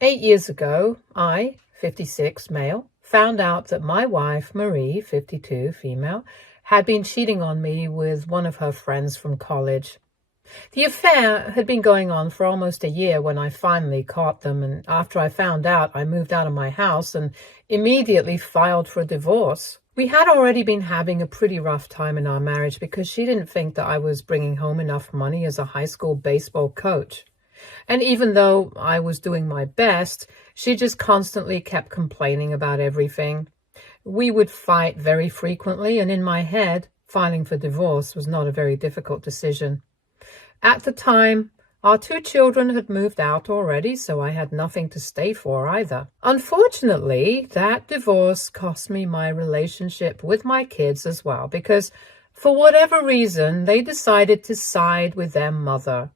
8 years ago, I, 56, male, found out that my wife, Marie, 52, female, had been cheating on me with one of her friends from college. The affair had been going on for almost a year when I finally caught them, and after I found out, I moved out of my house and immediately filed for a divorce. We had already been having a pretty rough time in our marriage because she didn't think that I was bringing home enough money as a high school baseball coach. And even though I was doing my best, she just constantly kept complaining about everything. We would fight very frequently, and in my head, filing for divorce was not a very difficult decision. At the time, our 2 children had moved out already, so I had nothing to stay for either. Unfortunately, that divorce cost me my relationship with my kids as well, because for whatever reason, they decided to side with their mother.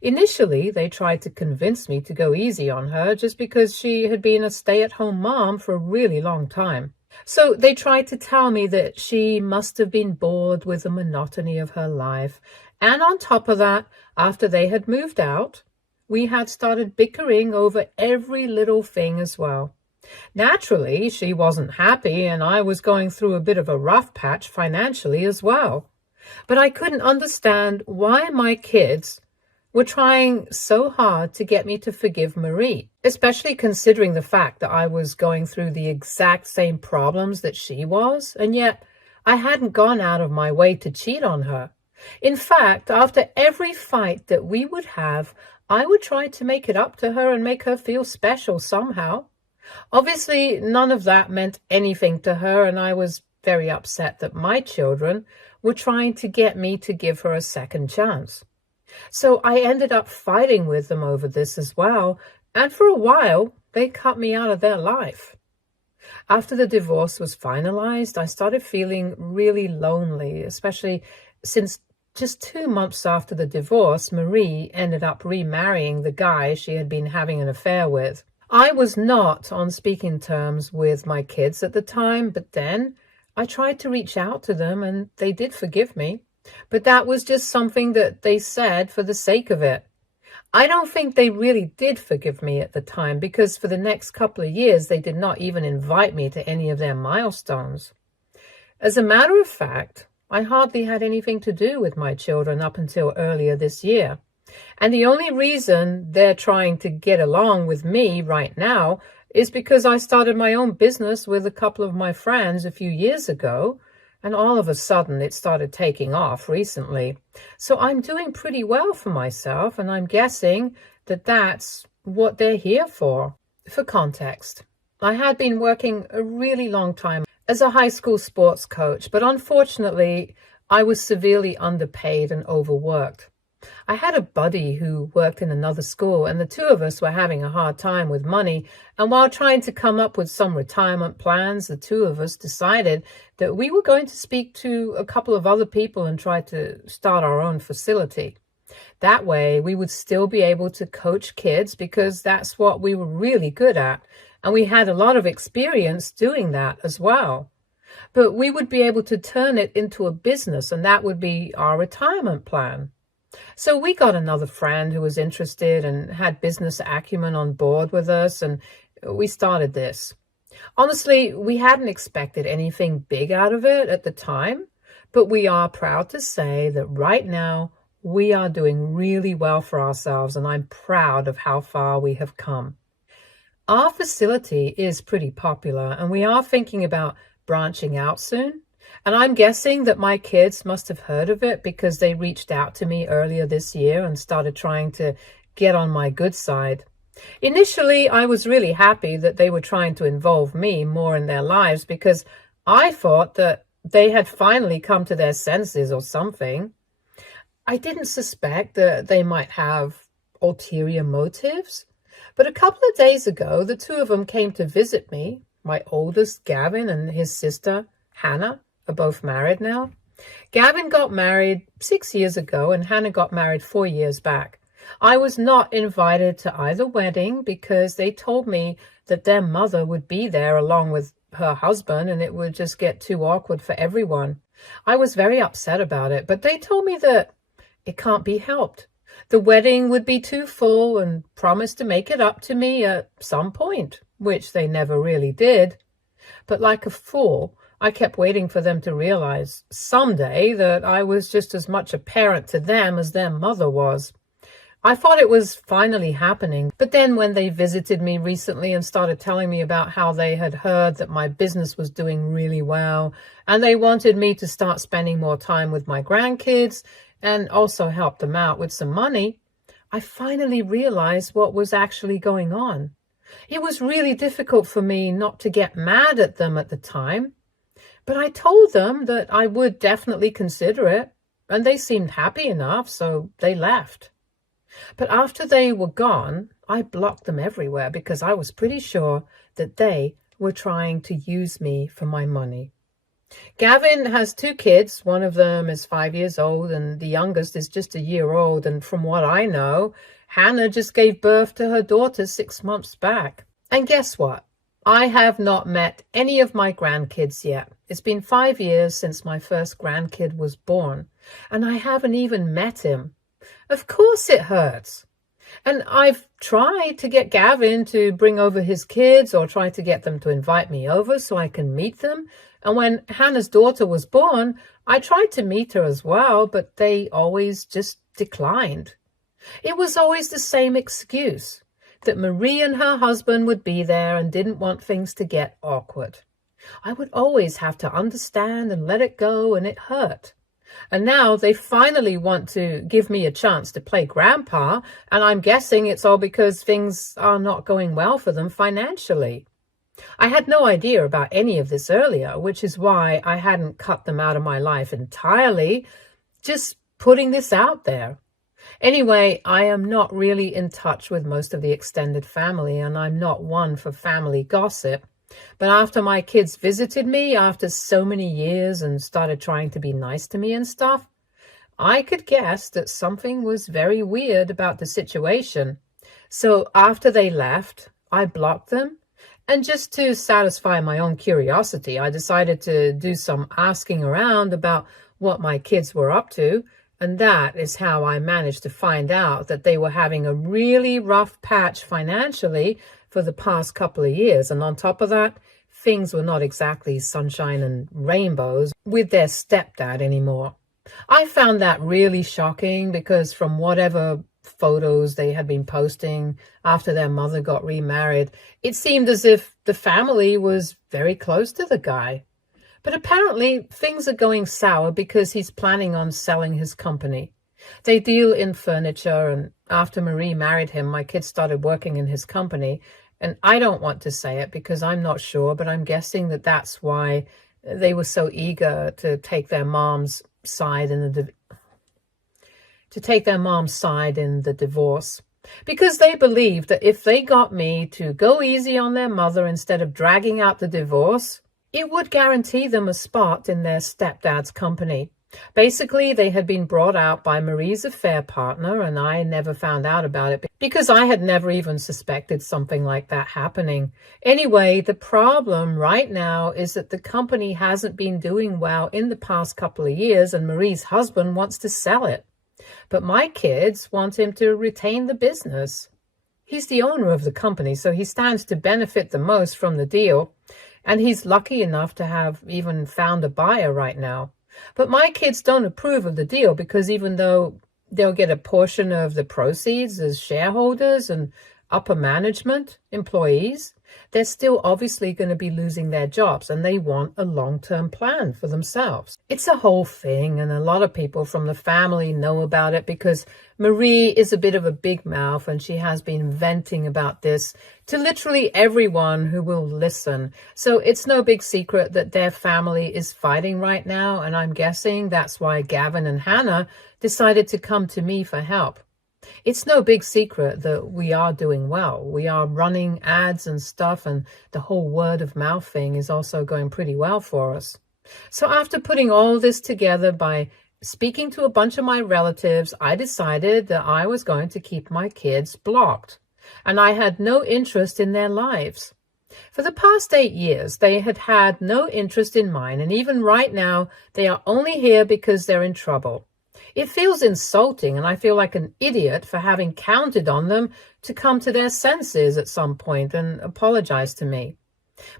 Initially, they tried to convince me to go easy on her just because she had been a stay-at-home mom for a really long time. So they tried to tell me that she must have been bored with the monotony of her life. And on top of that, after they had moved out, we had started bickering over every little thing as well. Naturally, she wasn't happy, and I was going through a bit of a rough patch financially as well. But I couldn't understand why my kids were trying so hard to get me to forgive Marie, especially considering the fact that I was going through the exact same problems that she was, and yet I hadn't gone out of my way to cheat on her. In fact, after every fight that we would have, I would try to make it up to her and make her feel special somehow. Obviously, none of that meant anything to her, and I was very upset that my children were trying to get me to give her a second chance. So I ended up fighting with them over this as well, and for a while, they cut me out of their life. After the divorce was finalized, I started feeling really lonely, especially since just 2 months after the divorce, Marie ended up remarrying the guy she had been having an affair with. I was not on speaking terms with my kids at the time, but then I tried to reach out to them and they did forgive me. But that was just something that they said for the sake of it. I don't think they really did forgive me at the time because for the next couple of years, they did not even invite me to any of their milestones. As a matter of fact, I hardly had anything to do with my children up until earlier this year. And the only reason they're trying to get along with me right now is because I started my own business with a couple of my friends a few years ago. And all of a sudden, it started taking off recently. So I'm doing pretty well for myself, and I'm guessing that that's what they're here for. For context, I had been working a really long time as a high school sports coach, but unfortunately, I was severely underpaid and overworked. I had a buddy who worked in another school, and the two of us were having a hard time with money. And while trying to come up with some retirement plans, the two of us decided that we were going to speak to a couple of other people and try to start our own facility. That way, we would still be able to coach kids because that's what we were really good at. And we had a lot of experience doing that as well. But we would be able to turn it into a business, and that would be our retirement plan. So we got another friend who was interested and had business acumen on board with us, and we started this. Honestly, we hadn't expected anything big out of it at the time, but we are proud to say that right now we are doing really well for ourselves, and I'm proud of how far we have come. Our facility is pretty popular, and we are thinking about branching out soon. And I'm guessing that my kids must have heard of it because they reached out to me earlier this year and started trying to get on my good side. Initially, I was really happy that they were trying to involve me more in their lives because I thought that they had finally come to their senses or something. I didn't suspect that they might have ulterior motives. But a couple of days ago, the two of them came to visit me. My oldest, Gavin, and his sister, Hannah, are both married now. Gavin got married 6 years ago and Hannah got married 4 years back. I was not invited to either wedding because they told me that their mother would be there along with her husband and it would just get too awkward for everyone. I was very upset about it, but they told me that it can't be helped. The wedding would be too full and promised to make it up to me at some point, which they never really did. But like a fool, I kept waiting for them to realize someday that I was just as much a parent to them as their mother was. I thought it was finally happening, but then when they visited me recently and started telling me about how they had heard that my business was doing really well, and they wanted me to start spending more time with my grandkids and also help them out with some money, I finally realized what was actually going on. It was really difficult for me not to get mad at them at the time, but I told them that I would definitely consider it, and they seemed happy enough, so they left. But after they were gone, I blocked them everywhere because I was pretty sure that they were trying to use me for my money. Gavin has 2 kids. One of them is 5 years old and the youngest is just a year old. And from what I know, Hannah just gave birth to her daughter 6 months back. And guess what? I have not met any of my grandkids yet. It's been 5 years since my first grandkid was born, and I haven't even met him. Of course it hurts. And I've tried to get Gavin to bring over his kids or try to get them to invite me over so I can meet them. And when Hannah's daughter was born, I tried to meet her as well, but they always just declined. It was always the same excuse, that Marie and her husband would be there and didn't want things to get awkward. I would always have to understand and let it go, and it hurt. And now they finally want to give me a chance to play grandpa, and I'm guessing it's all because things are not going well for them financially. I had no idea about any of this earlier, which is why I hadn't cut them out of my life entirely, just putting this out there. Anyway, I am not really in touch with most of the extended family, and I'm not one for family gossip. But after my kids visited me after so many years and started trying to be nice to me and stuff, I could guess that something was very weird about the situation. So after they left, I blocked them. And just to satisfy my own curiosity, I decided to do some asking around about what my kids were up to. And that is how I managed to find out that they were having a really rough patch financially for the past couple of years. And on top of that, things were not exactly sunshine and rainbows with their stepdad anymore. I found that really shocking because from whatever photos they had been posting after their mother got remarried, it seemed as if the family was very close to the guy. But apparently things are going sour because he's planning on selling his company. They deal in furniture, and after Marie married him, my kids started working in his company. And I don't want to say it because I'm not sure, but I'm guessing that that's why they were so eager to take their mom's side in the divorce. Because they believed that if they got me to go easy on their mother instead of dragging out the divorce, it would guarantee them a spot in their stepdad's company. Basically, they had been brought out by Marie's affair partner, and I never found out about it because I had never even suspected something like that happening. Anyway, the problem right now is that the company hasn't been doing well in the past couple of years, and Marie's husband wants to sell it. But my kids want him to retain the business. He's the owner of the company, so he stands to benefit the most from the deal. And he's lucky enough to have even found a buyer right now. But my kids don't approve of the deal because even though they'll get a portion of the proceeds as shareholders and upper management employees, they're still obviously going to be losing their jobs, and they want a long-term plan for themselves. It's a whole thing, and a lot of people from the family know about it because Marie is a bit of a big mouth, and she has been venting about this to literally everyone who will listen. So it's no big secret that their family is fighting right now, and I'm guessing that's why Gavin and Hannah decided to come to me for help. It's no big secret that we are doing well. We are running ads and stuff, and the whole word of mouth thing is also going pretty well for us. So after putting all this together by speaking to a bunch of my relatives, I decided that I was going to keep my kids blocked, and I had no interest in their lives. For the past 8 years, they had had no interest in mine, and even right now, they are only here because they're in trouble. It feels insulting, and I feel like an idiot for having counted on them to come to their senses at some point and apologize to me.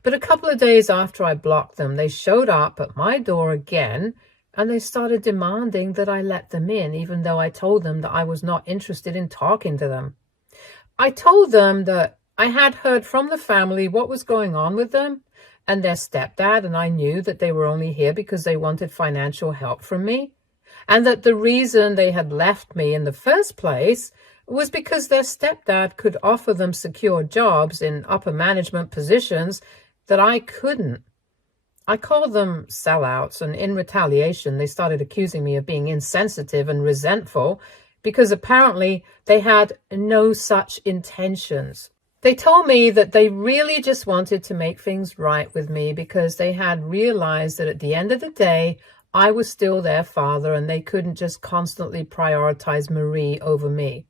But a couple of days after I blocked them, they showed up at my door again, and they started demanding that I let them in, even though I told them that I was not interested in talking to them. I told them that I had heard from the family what was going on with them and their stepdad, and I knew that they were only here because they wanted financial help from me, and that the reason they had left me in the first place was because their stepdad could offer them secure jobs in upper management positions that I couldn't. I called them sellouts, and in retaliation, they started accusing me of being insensitive and resentful because apparently they had no such intentions. They told me that they really just wanted to make things right with me because they had realized that at the end of the day, I was still their father and they couldn't just constantly prioritize Marie over me.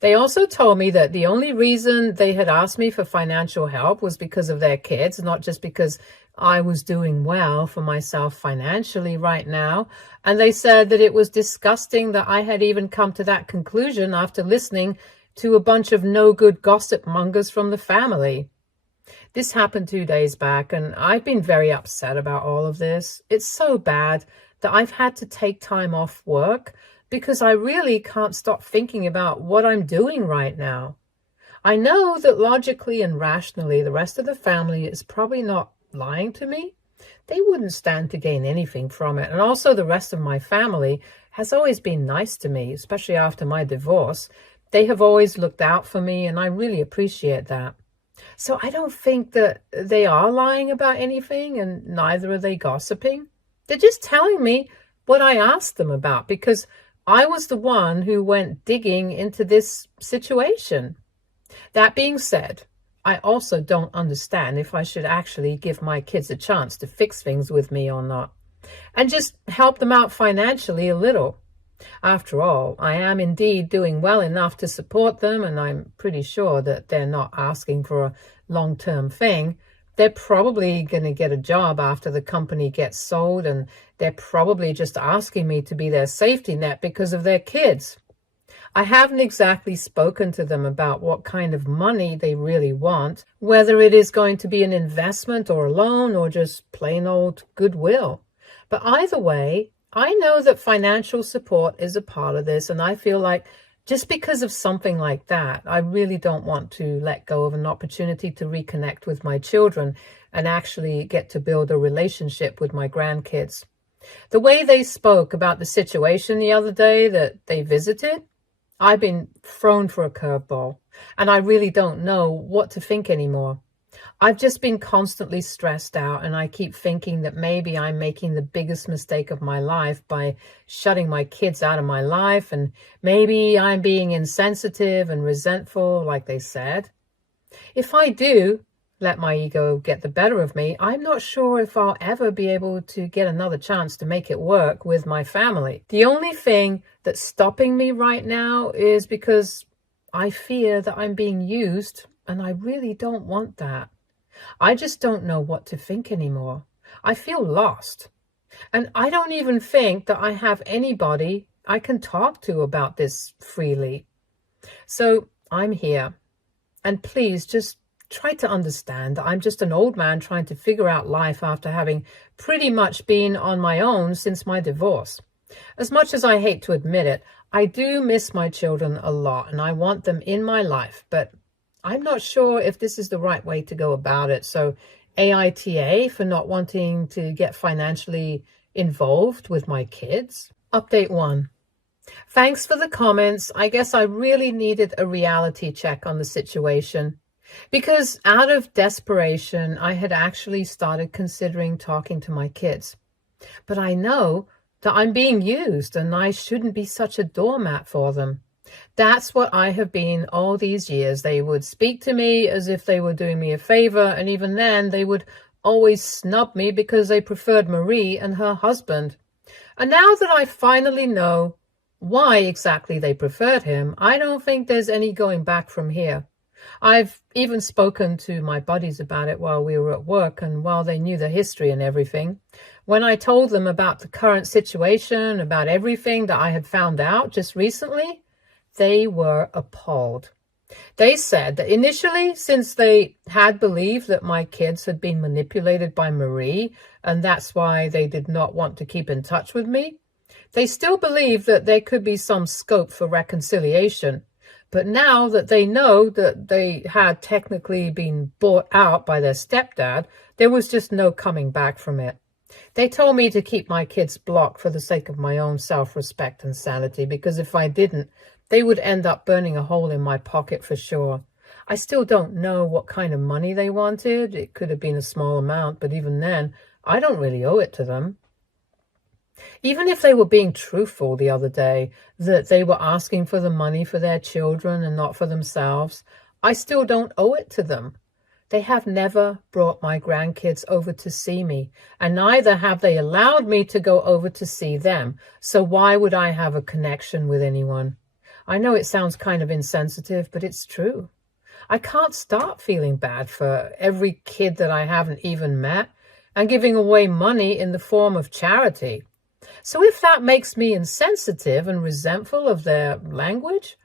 They also told me that the only reason they had asked me for financial help was because of their kids, not just because I was doing well for myself financially right now. And they said that it was disgusting that I had even come to that conclusion after listening to a bunch of no-good gossip mongers from the family. This happened 2 days back, and I've been very upset about all of this. It's so bad that I've had to take time off work because I really can't stop thinking about what I'm doing right now. I know that logically and rationally, the rest of the family is probably not lying to me. They wouldn't stand to gain anything from it. And also the rest of my family has always been nice to me, especially after my divorce. They have always looked out for me, and I really appreciate that. So I don't think that they are lying about anything, and neither are they gossiping. They're just telling me what I asked them about because I was the one who went digging into this situation. That being said, I also don't understand if I should actually give my kids a chance to fix things with me or not, and just help them out financially a little. After all, I am indeed doing well enough to support them, and I'm pretty sure that they're not asking for a long-term thing. They're probably going to get a job after the company gets sold, and they're probably just asking me to be their safety net because of their kids. I haven't exactly spoken to them about what kind of money they really want, whether it is going to be an investment or a loan or just plain old goodwill. But either way, I know that financial support is a part of this, and I feel like just because of something like that, I really don't want to let go of an opportunity to reconnect with my children and actually get to build a relationship with my grandkids. The way they spoke about the situation the other day that they visited, I've been thrown for a curveball, and I really don't know what to think anymore. I've just been constantly stressed out, and I keep thinking that maybe I'm making the biggest mistake of my life by shutting my kids out of my life, and maybe I'm being insensitive and resentful, like they said. If I do let my ego get the better of me, I'm not sure if I'll ever be able to get another chance to make it work with my family. The only thing that's stopping me right now is because I fear that I'm being used, and I really don't want that. I just don't know what to think anymore. I feel lost. And I don't even think that I have anybody I can talk to about this freely. So I'm here. And please just try to understand that I'm just an old man trying to figure out life after having pretty much been on my own since my divorce. As much as I hate to admit it, I do miss my children a lot, and I want them in my life, but I'm not sure if this is the right way to go about it. So AITA for not wanting to get financially involved with my kids. Update 1. Thanks for the comments. I guess I really needed a reality check on the situation, because out of desperation, I had actually started considering talking to my kids. But I know that I'm being used, and I shouldn't be such a doormat for them. That's what I have been all these years. They would speak to me as if they were doing me a favor, and even then they would always snub me because they preferred Marie and her husband. And now that I finally know why exactly they preferred him, I don't think there's any going back from here. I've even spoken to my buddies about it while we were at work and while they knew the history and everything. When I told them about the current situation, about everything that I had found out just recently, they were appalled. They said that initially, since they had believed that my kids had been manipulated by Marie, and that's why they did not want to keep in touch with me, they still believed that there could be some scope for reconciliation. But now that they know that they had technically been bought out by their stepdad, there was just no coming back from it. They told me to keep my kids blocked for the sake of my own self-respect and sanity, because if I didn't, they would end up burning a hole in my pocket for sure. I still don't know what kind of money they wanted. It could have been a small amount, but even then, I don't really owe it to them. Even if they were being truthful the other day, that they were asking for the money for their children and not for themselves, I still don't owe it to them. They have never brought my grandkids over to see me, and neither have they allowed me to go over to see them. So why would I have a connection with anyone? I know it sounds kind of insensitive, but it's true. I can't stop feeling bad for every kid that I haven't even met and giving away money in the form of charity. So if that makes me insensitive and resentful of their language,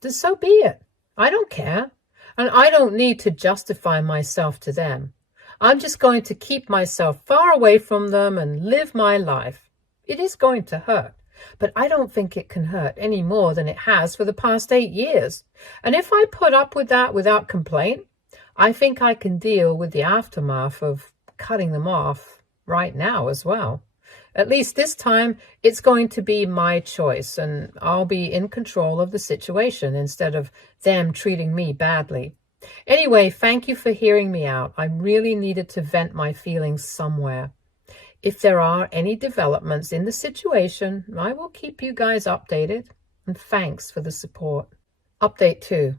then so be it. I don't care. And I don't need to justify myself to them. I'm just going to keep myself far away from them and live my life. It is going to hurt, but I don't think it can hurt any more than it has for the past 8 years. And if I put up with that without complaint, I think I can deal with the aftermath of cutting them off right now as well. At least this time, it's going to be my choice, and I'll be in control of the situation instead of them treating me badly. Anyway, thank you for hearing me out. I really needed to vent my feelings somewhere. If there are any developments in the situation, I will keep you guys updated, and thanks for the support. Update 2.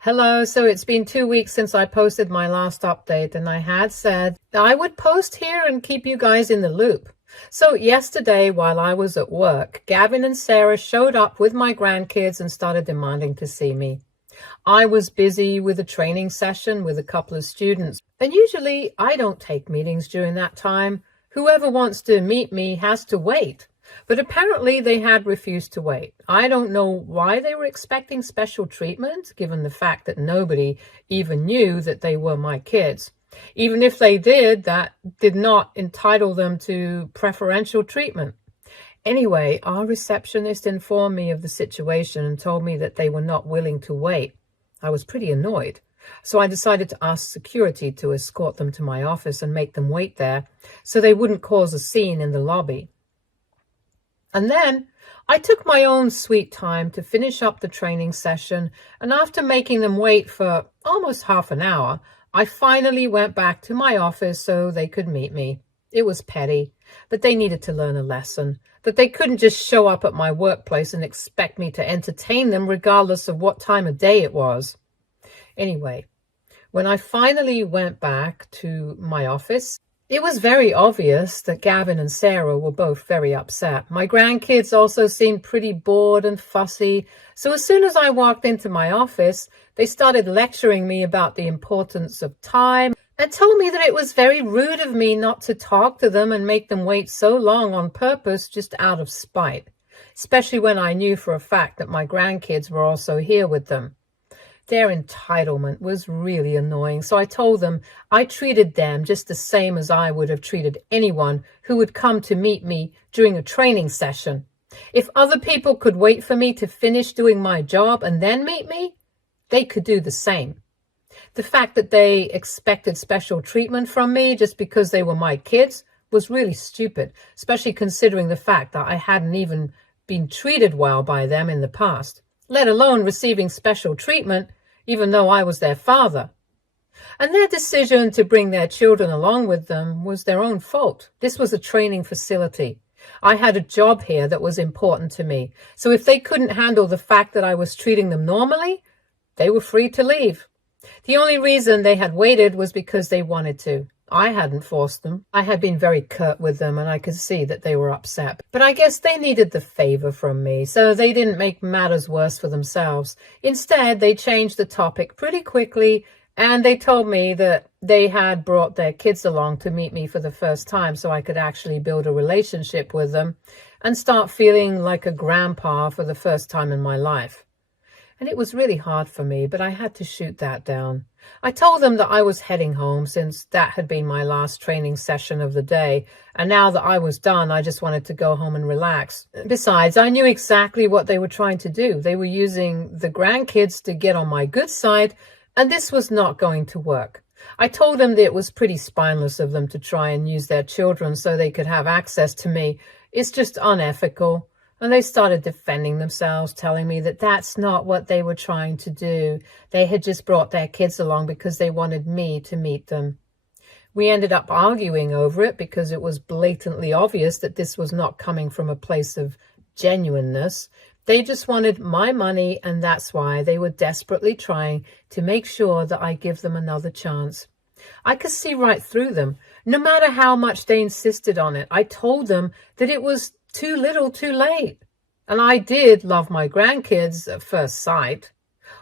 Hello, so it's been 2 weeks since I posted my last update, and I had said I would post here and keep you guys in the loop. So yesterday, while I was at work, Gavin and Sarah showed up with my grandkids and started demanding to see me. I was busy with a training session with a couple of students, and usually I don't take meetings during that time. Whoever wants to meet me has to wait. But apparently they had refused to wait. I don't know why they were expecting special treatment, given the fact that nobody even knew that they were my kids. Even if they did, that did not entitle them to preferential treatment. Anyway, our receptionist informed me of the situation and told me that they were not willing to wait. I was pretty annoyed, so I decided to ask security to escort them to my office and make them wait there so they wouldn't cause a scene in the lobby. And then I took my own sweet time to finish up the training session, and after making them wait for almost half an hour, I finally went back to my office so they could meet me. It was petty, but they needed to learn a lesson, that they couldn't just show up at my workplace and expect me to entertain them regardless of what time of day it was. Anyway, when I finally went back to my office, it was very obvious that Gavin and Sarah were both very upset. My grandkids also seemed pretty bored and fussy, so as soon as I walked into my office, they started lecturing me about the importance of time and told me that it was very rude of me not to talk to them and make them wait so long on purpose just out of spite, especially when I knew for a fact that my grandkids were also here with them. Their entitlement was really annoying, so I told them I treated them just the same as I would have treated anyone who would come to meet me during a training session. If other people could wait for me to finish doing my job and then meet me, they could do the same. The fact that they expected special treatment from me just because they were my kids was really stupid, especially considering the fact that I hadn't even been treated well by them in the past, let alone receiving special treatment, even though I was their father. And their decision to bring their children along with them was their own fault. This was a training facility. I had a job here that was important to me. So if they couldn't handle the fact that I was treating them normally, they were free to leave. The only reason they had waited was because they wanted to. I hadn't forced them. I had been very curt with them, and I could see that they were upset. But I guess they needed the favor from me, so they didn't make matters worse for themselves. Instead, they changed the topic pretty quickly, and they told me that they had brought their kids along to meet me for the first time so I could actually build a relationship with them and start feeling like a grandpa for the first time in my life. And it was really hard for me, but I had to shoot that down. I told them that I was heading home since that had been my last training session of the day, and now that I was done, I just wanted to go home and relax. Besides, I knew exactly what they were trying to do. They were using the grandkids to get on my good side, and this was not going to work. I told them that it was pretty spineless of them to try and use their children so they could have access to me. It's just unethical. And they started defending themselves, telling me that that's not what they were trying to do. They had just brought their kids along because they wanted me to meet them. We ended up arguing over it because it was blatantly obvious that this was not coming from a place of genuineness. They just wanted my money, and that's why they were desperately trying to make sure that I give them another chance. I could see right through them. No matter how much they insisted on it, I told them that it was too little, too late. And I did love my grandkids at first sight.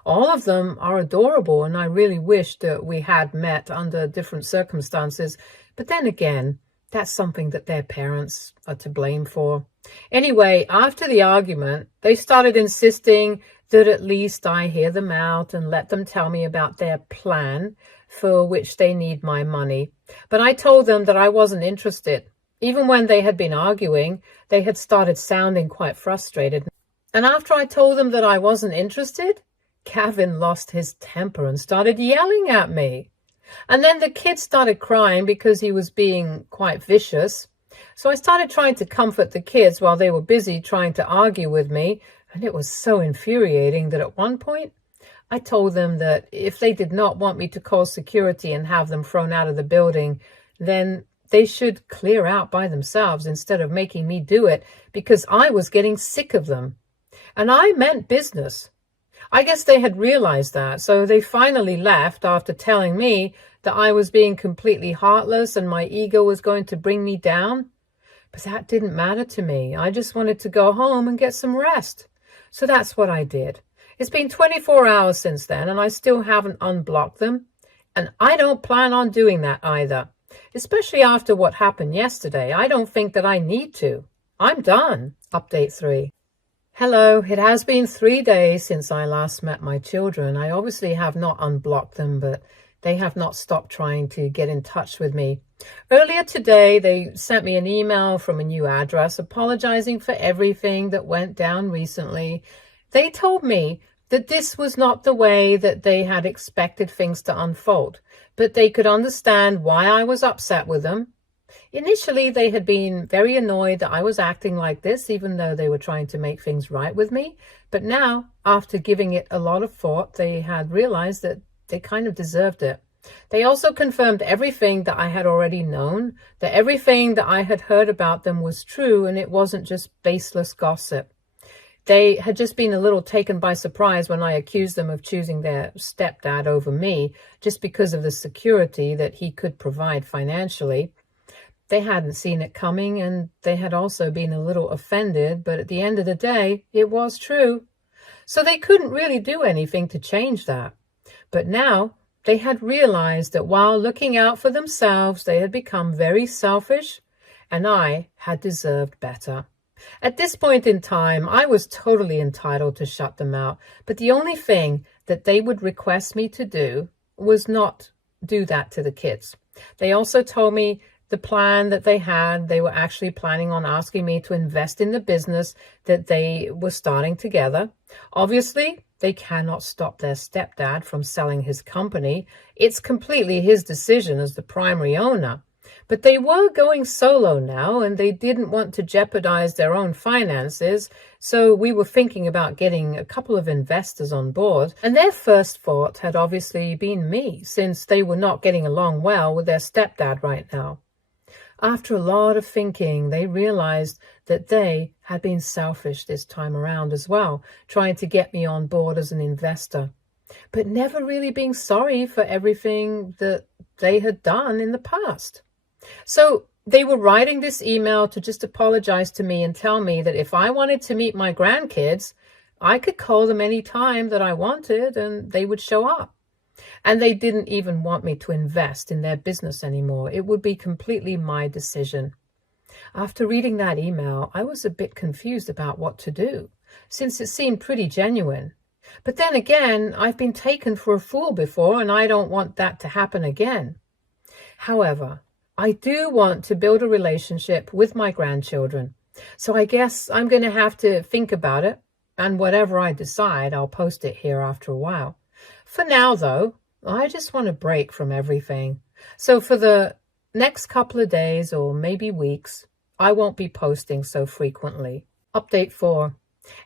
All of them are adorable, and I really wish that we had met under different circumstances. But then again, that's something that their parents are to blame for. Anyway, after the argument, they started insisting that at least I hear them out and let them tell me about their plan for which they need my money. But I told them that I wasn't interested. Even when they had been arguing, they had started sounding quite frustrated. And after I told them that I wasn't interested, Gavin lost his temper and started yelling at me. And then the kid started crying because he was being quite vicious. So I started trying to comfort the kids while they were busy trying to argue with me. And it was so infuriating that at one point, I told them that if they did not want me to call security and have them thrown out of the building, then they should clear out by themselves instead of making me do it, because I was getting sick of them. And I meant business. I guess they had realized that, so they finally left after telling me that I was being completely heartless and my ego was going to bring me down. But that didn't matter to me. I just wanted to go home and get some rest. So that's what I did. It's been 24 hours since then, and I still haven't unblocked them. And I don't plan on doing that either. Especially after what happened yesterday, I don't think that I need to. I'm done. Update 3. Hello, it has been 3 days since I last met my children. I obviously have not unblocked them, but they have not stopped trying to get in touch with me. Earlier today, they sent me an email from a new address apologizing for everything that went down recently. They told me that this was not the way that they had expected things to unfold, but they could understand why I was upset with them. Initially, they had been very annoyed that I was acting like this, even though they were trying to make things right with me. But now, after giving it a lot of thought, they had realized that they kind of deserved it. They also confirmed everything that I had already known, that everything that I had heard about them was true and it wasn't just baseless gossip. They had just been a little taken by surprise when I accused them of choosing their stepdad over me just because of the security that he could provide financially. They hadn't seen it coming, and they had also been a little offended, but at the end of the day, it was true. So they couldn't really do anything to change that. But now they had realized that while looking out for themselves, they had become very selfish, and I had deserved better. At this point in time, I was totally entitled to shut them out, but the only thing that they would request me to do was not do that to the kids. They also told me the plan that they had, they were actually planning on asking me to invest in the business that they were starting together. Obviously, they cannot stop their stepdad from selling his company. It's completely his decision as the primary owner. But they were going solo now, and they didn't want to jeopardize their own finances, so we were thinking about getting a couple of investors on board. And their first thought had obviously been me, since they were not getting along well with their stepdad right now. After a lot of thinking, they realized that they had been selfish this time around as well, trying to get me on board as an investor. but never really being sorry for everything that they had done in the past. So they were writing this email to just apologize to me and tell me that if I wanted to meet my grandkids, I could call them any time that I wanted and they would show up. And they didn't even want me to invest in their business anymore. It would be completely my decision. After reading that email, I was a bit confused about what to do, since it seemed pretty genuine. But then again, I've been taken for a fool before, and I don't want that to happen again. However, I do want to build a relationship with my grandchildren, so I guess I'm going to have to think about it, and whatever I decide, I'll post it here after a while. For now, though, I just want a break from everything. So for the next couple of days or maybe weeks, I won't be posting so frequently. Update 4.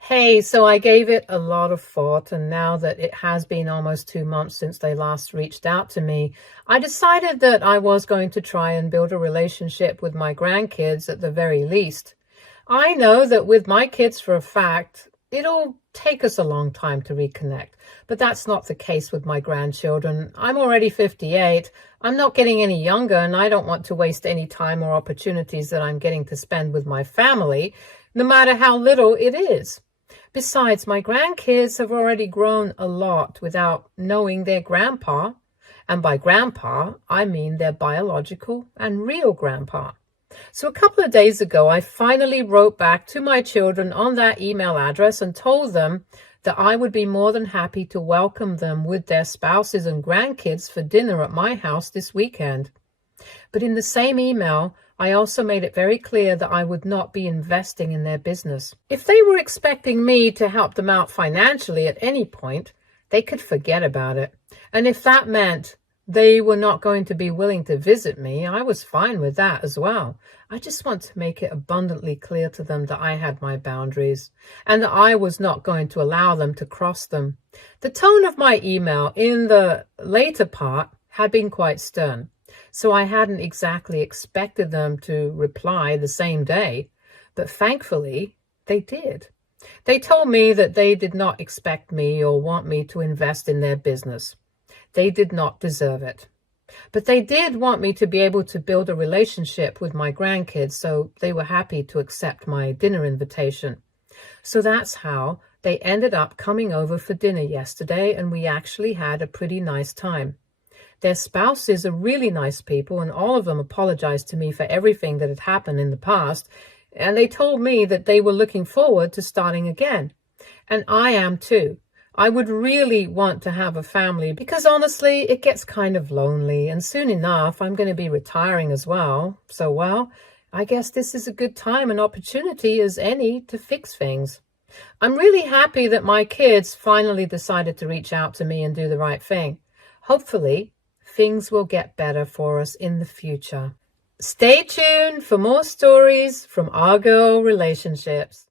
Hey, so I gave it a lot of thought, and now that it has been almost 2 months since they last reached out to me, I decided that I was going to try and build a relationship with my grandkids at the very least. I know that with my kids for a fact, it'll take us a long time to reconnect, but that's not the case with my grandchildren. I'm already 58. I'm not getting any younger, and I don't want to waste any time or opportunities that I'm getting to spend with my family, no matter how little it is. Besides, my grandkids have already grown a lot without knowing their grandpa. And by grandpa, I mean their biological and real grandpa. So a couple of days ago, I finally wrote back to my children on that email address and told them that I would be more than happy to welcome them with their spouses and grandkids for dinner at my house this weekend. But in the same email, I also made it very clear that I would not be investing in their business. If they were expecting me to help them out financially at any point, they could forget about it. And if that meant they were not going to be willing to visit me, I was fine with that as well. I just want to make it abundantly clear to them that I had my boundaries and that I was not going to allow them to cross them. The tone of my email in the later part had been quite stern, so I hadn't exactly expected them to reply the same day, but thankfully they did. They told me that they did not expect me or want me to invest in their business. They did not deserve it. But they did want me to be able to build a relationship with my grandkids, so they were happy to accept my dinner invitation. So that's how they ended up coming over for dinner yesterday, and we actually had a pretty nice time. Their spouses are really nice people, and all of them apologized to me for everything that had happened in the past, and they told me that they were looking forward to starting again. And I am too. I would really want to have a family because honestly, it gets kind of lonely, and soon enough, I'm going to be retiring as well. So, well, I guess this is a good time and opportunity as any to fix things. I'm really happy that my kids finally decided to reach out to me and do the right thing. Hopefully, things will get better for us in the future. Stay tuned for more stories from our girl relationships.